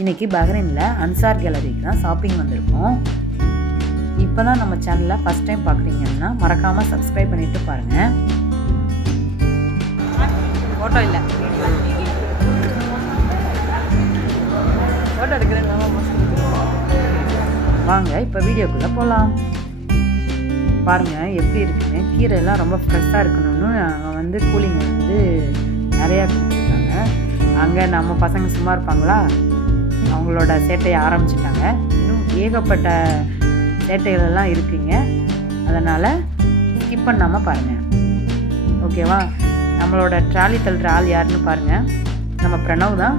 இன்றைக்கி பஹ்ரைனில் அன்சார் கேலரிக்கு தான் ஷாப்பிங் வந்திருக்கோம். இப்போ தான் நம்ம சேனலில் ஃபஸ்ட் டைம் பார்க்குறீங்கன்னா மறக்காமல் சப்ஸ்கிரைப் பண்ணிவிட்டு பாருங்கள். ஃபோட்டோ இல்லை, ஃபோட்டோ எடுக்கிறேன். வாங்க இப்போ வீடியோக்குள்ளே போகலாம். பாருங்கள் எப்படி இருக்குன்னு. கீரைலாம் ரொம்ப ஃப்ரெஷ்ஷாக இருக்கணும்னு அங்கே கூலிங் நிறையா கொடுத்துருக்காங்க. அங்கே நம்ம பசங்க சும்மா இருப்பாங்களா, அவங்களோட சேட்டையை ஆரம்பிச்சிட்டாங்க. இன்னும் ஏகப்பட்ட சேட்டைகளெல்லாம் இருக்குங்க. அதனால் ஸ்கிப் பண்ணாமல் பாருங்கள், ஓகேவா? நம்மளோட ட்ராலி தள்ளுற ஆள் யாருன்னு பாருங்கள். நம்ம பிரணவ் தான்.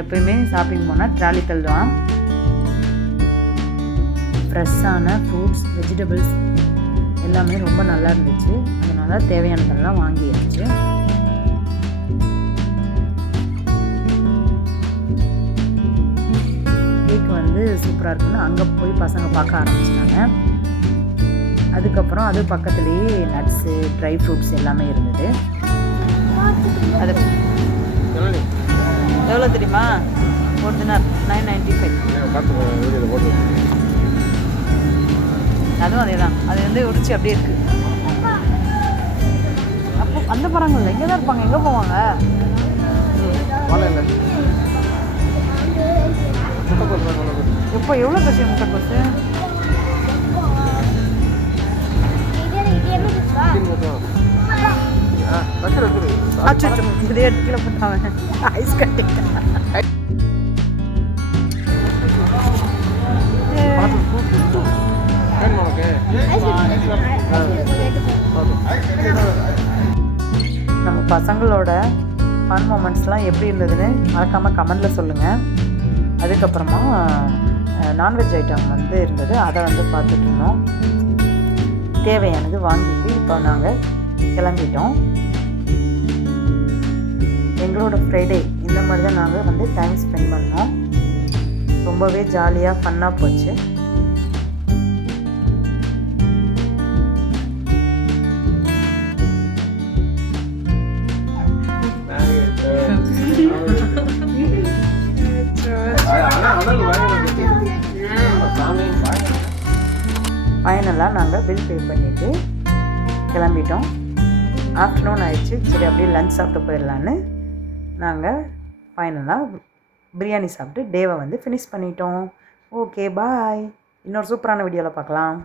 எப்பயுமே ஷாப்பிங் போனால் ட்ராலி தள்ளுவான். ஃப்ரெஷ்ஷான ஃப்ரூட்ஸ், வெஜிடபிள்ஸ் எல்லாமே ரொம்ப நல்லா இருந்துச்சு. அதனால் தேவையானதெல்லாம் வாங்கியாச்சு. கேக் சூப்பராக இருக்குன்னு அங்கே போய் பசங்க பார்க்க ஆரம்பிச்சிட்டாங்க. அதுக்கப்புறம் அது பக்கத்துலேயே நட்ஸு, ட்ரை ஃப்ரூட்ஸ் எல்லாமே இருந்தது. அது எவ்வளோ தெரியுமா? ஒரிஜினல் 995. அதுவும் அதே தான். அது உரிச்சு அப்படியே இருக்குது. அப்போ அந்த பழங்கள்ல எங்கே தான் இருப்பாங்க? எங்கே போவாங்க? எப்போ எவ்வளோ பெரிய முட்டைக்கோசு? இதே கீழே போட்டாங்க. ஐஸ் கட்டி நம்ம பசங்களோட ஃபன் மூமெண்ட்ஸ்லாம் எப்படி இருந்ததுன்னு மறக்காமல் கமெண்டில் சொல்லுங்கள். அதுக்கப்புறமா நான்வெஜ் ஐட்டம் இருந்தது. அதை பார்த்துட்டு இருந்தோம். தேவையானது வாங்கிட்டு இப்போ நாங்கள் கிளம்பிட்டோம். எங்களோட ஃப்ரைடே இந்த மாதிரி தான் நாங்கள் டைம் ஸ்பெண்ட் பண்ணோம். ரொம்பவே ஜாலியாக ஃபன்னாக போச்சு. ஃபைனலாக நாங்கள் பில் பே பண்ணிவிட்டு கிளம்பிட்டோம். ஆஃப்டர்நூன் ஆயிடுச்சு. சரி அப்படியே லன்ச் சாப்பிட்டு போயிடலான்னு நாங்கள் ஃபைனலாக பிரியாணி சாப்பிட்டு டேவை ஃபினிஷ் பண்ணிட்டோம். ஓகே, பாய். இன்னொரு சூப்பரான வீடியோவில் பார்க்கலாம்.